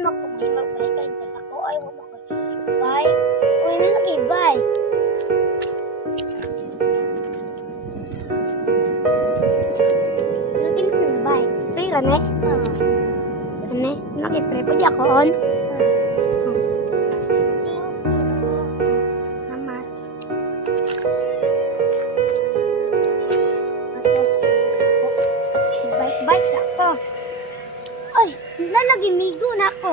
man magkumay magbay ka rin ako ay wa mo ko. Bye. Uy na lagi bye. Lagi mo bye. Free ra ne? Ane, lagi free pwede ako on. Mama. Bye sa ako. Ay, lalagi migo na ako.